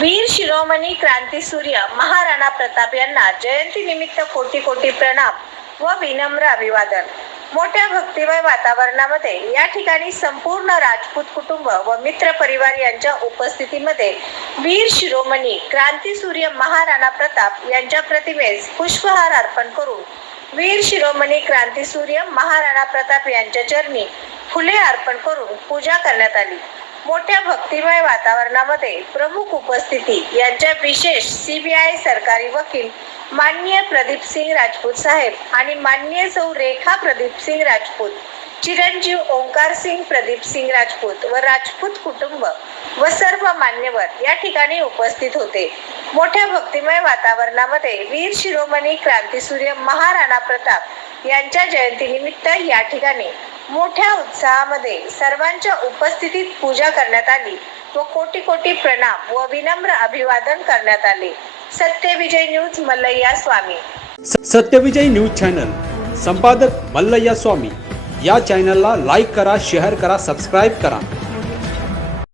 वीर शिरोमणी क्रांतीसूर्य महाराणा प्रताप यांना जयंती निमित्त कोटी कोटी प्रणाम व विनम्र अभिवादन. मोठ्या भक्तिमय वातावरणामध्ये या ठिकाणी संपूर्ण राजपूत कुटुंब व मित्र परिवार यांच्या उपस्थितीमध्ये वीर शिरोमणी क्रांती सूर्य महाराणा प्रताप यांच्या प्रतिमेस पुष्पहार अर्पण करून वीर शिरोमणी क्रांती सूर्य महाराणा प्रताप यांच्या चरणी फुले अर्पण करून पूजा करण्यात आली. मोठ्या भक्तिमय वातावरणामध्ये प्रमुख उपस्थिती यांच्या विशेष सीबीआय सरकारी वकील माननीय प्रदीप सिंग राजपूत साहेब आणि माननीय सौ रेखा प्रदीप सिंग राजपूत चिरंजीव ओंकार सिंग प्रदीप सिंग राजपूत व राजपूत कुटुंब व सर्व मान्यवर या ठिकाणी उपस्थित होते. मोठ्या भक्तिमय वातावरणामध्ये वीर शिरोमणी क्रांतीसूर्य महाराणा प्रताप यांच्या जयंतीनिमित्त या ठिकाणी मोठ्या उत्साहामध्ये सर्वांच्या उपस्थितीत पूजा करण्यात आली. व कोटी कोटी प्रणाम व विनम्र अभिवादन करण्यात आले. Satyavijay news Mallayya Swami. Satyavijay news channel. संपादक मल्लय्या स्वामी. या चॅनलला लाईक करा शेअर करा सबस्क्राईब करा.